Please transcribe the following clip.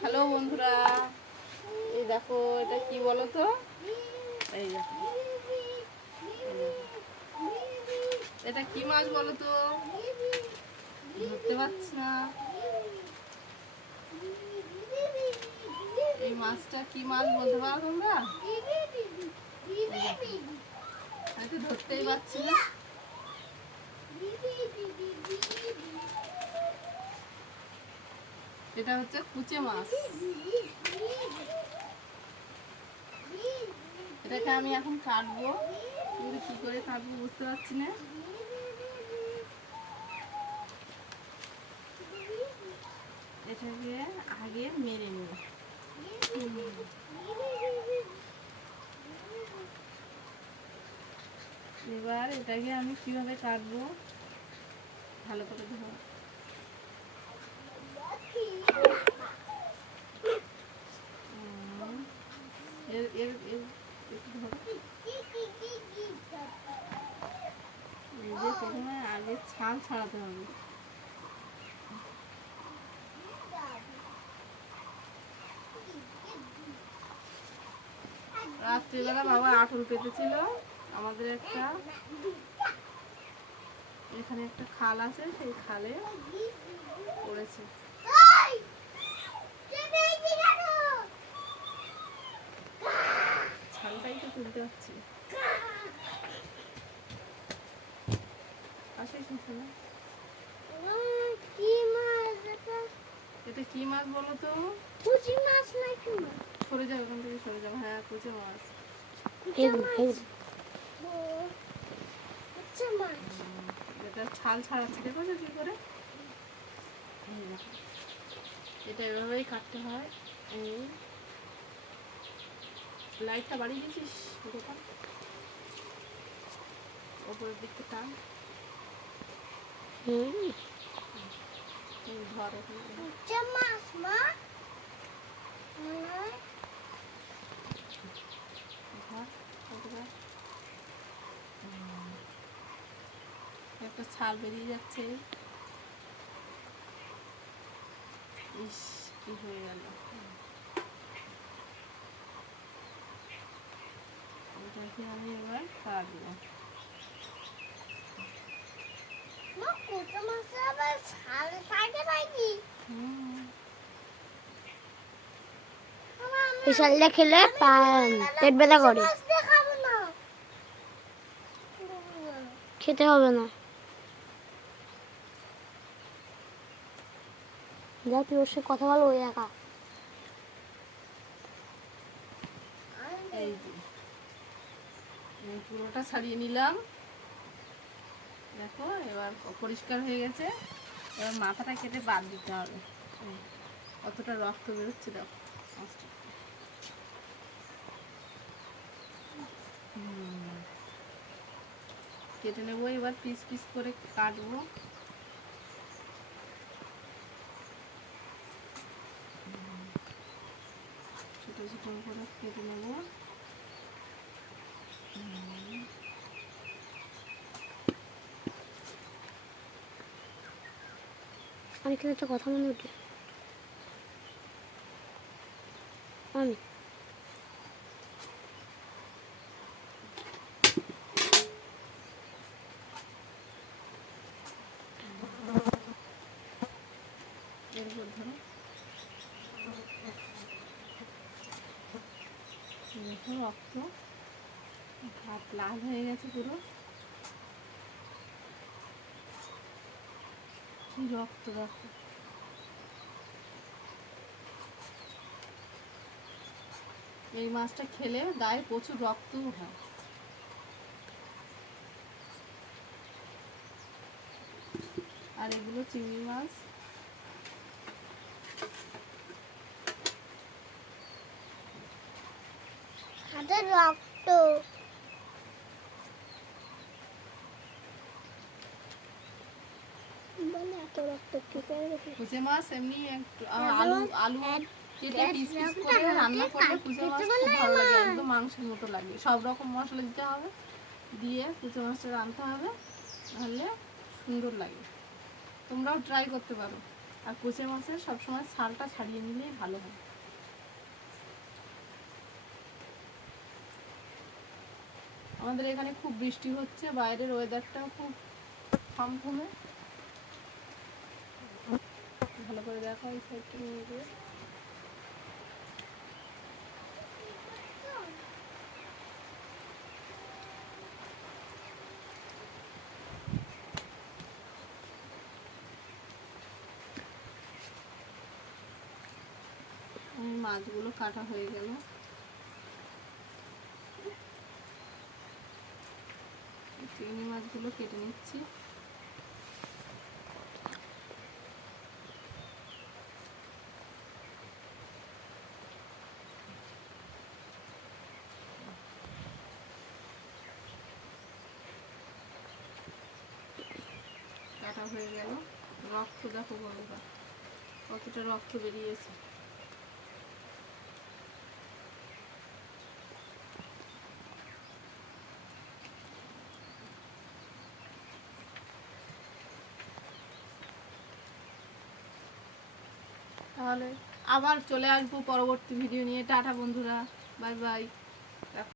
Hello বন্ধুরা, এই দেখো এটা কি বলো তো? এই দেখো, এটা কি মাছ বলো তো? ধরতে পারছি না। এই মাছটা কি মাছ বলতে পারো তোমরা? আমি তো ধরতেই পারছি না। এটা হচ্ছে কুচে মাছ। এটাকে আমি এখন কাটবো, কিন্তু কি করে কাটবো বুঝতে পারছি না। এটাকে আগে মেরে নিই। এবার এটাকে আমি কিভাবে কাটবো ভালো করে ধরো। এর এর এর একটু ধরো। এই যে প্রথমে আগে ছাল ছাড়াতে হবে। রাত্রিবেলা বাবা আঁটল পেতেছিল আমাদের একটা, এখানে একটা খাল আছে, সেই খালে পড়েছে। ছালটাই তো তুলতে পারছি। এটা কি মাছ বলো তো? কুচি মাছ নাকি? সরে যাও, ওখান থেকে সরে যাও। হ্যাঁ, কুচে মাছ। এটা ছাল ছাড়াচ্ছে, দেখো তো কি করে। এটা এভাবেই কাটতে হয়। এই লাইটটা বাড়িয়ে দিয়েছিস দোকান, ওপরের দিকটা টান। ধর একটা ছাল বেরিয়ে যাচ্ছে। ইস, কি হয়ে গেল। এটাকে আমি এবার কাটবো। শালটা খেলে পেট ব্যথা করে, খেতে হবে না। যা তুই ওর সাথে কথা বলো, ওই একা। এই যে পুরোটা ছাড়িয়ে নিলাম, দেখো এবার পরিষ্কার হয়ে গেছে। এবার মাথাটা কেটে বাদ দিতে হবে। অতটা রক্ত বেরোচ্ছে, দেখো। কেটে নেবো, এবার পিস পিস করে কাটবো। ছোটো ছোটো করে কেটে নেবো। আমি কিন্তু একটা কথা মনে উঠে, আমি এরপর ধরো, দেখো রক্ত, হাত লাল হয়ে গেছে পুরো। কি রক্ত দেখো। এই মাছটা খেলে গায়ে প্রচুর রক্তও হয়। আর এগুলো চিংড়ি মাছ। হাতের রক্ত বলে, এত রক্ত কি করে? কুচে মাছ এমনি আলু আলু কেটে পিস পিস করে রান্না করলে কুচে মাছ খুব ভালো লাগে, একদম মাংসের মতো লাগে। সব রকম মশলা দিতে হবে, দিয়ে কুচে মাছটা রাঁধতে হবে, তাহলে সুন্দর লাগে। তোমরাও ট্রাই করতে পারো। আর কুচে মাছের সবসময় ছালটা ছাড়িয়ে নিলেই ভালো হয়। আমাদের এখানে খুব বৃষ্টি হচ্ছে, বাইরের ওয়েদারটাও খুব থমথমে। ভালো করে দেখো এই সাইডটা নিয়ে গিয়ে। মাছগুলো কাটা হয়ে গেল। চিংড়ি মাছগুলো কেটে নিচ্ছি। কাটা হয়ে গেল। রক্ত দেখো বন্ধুরা, কতটা রক্ত বেরিয়েছে। তাহলে আবার চলে আসবো পরবর্তী ভিডিও নিয়ে। টাটা বন্ধুরা, বাই বাই।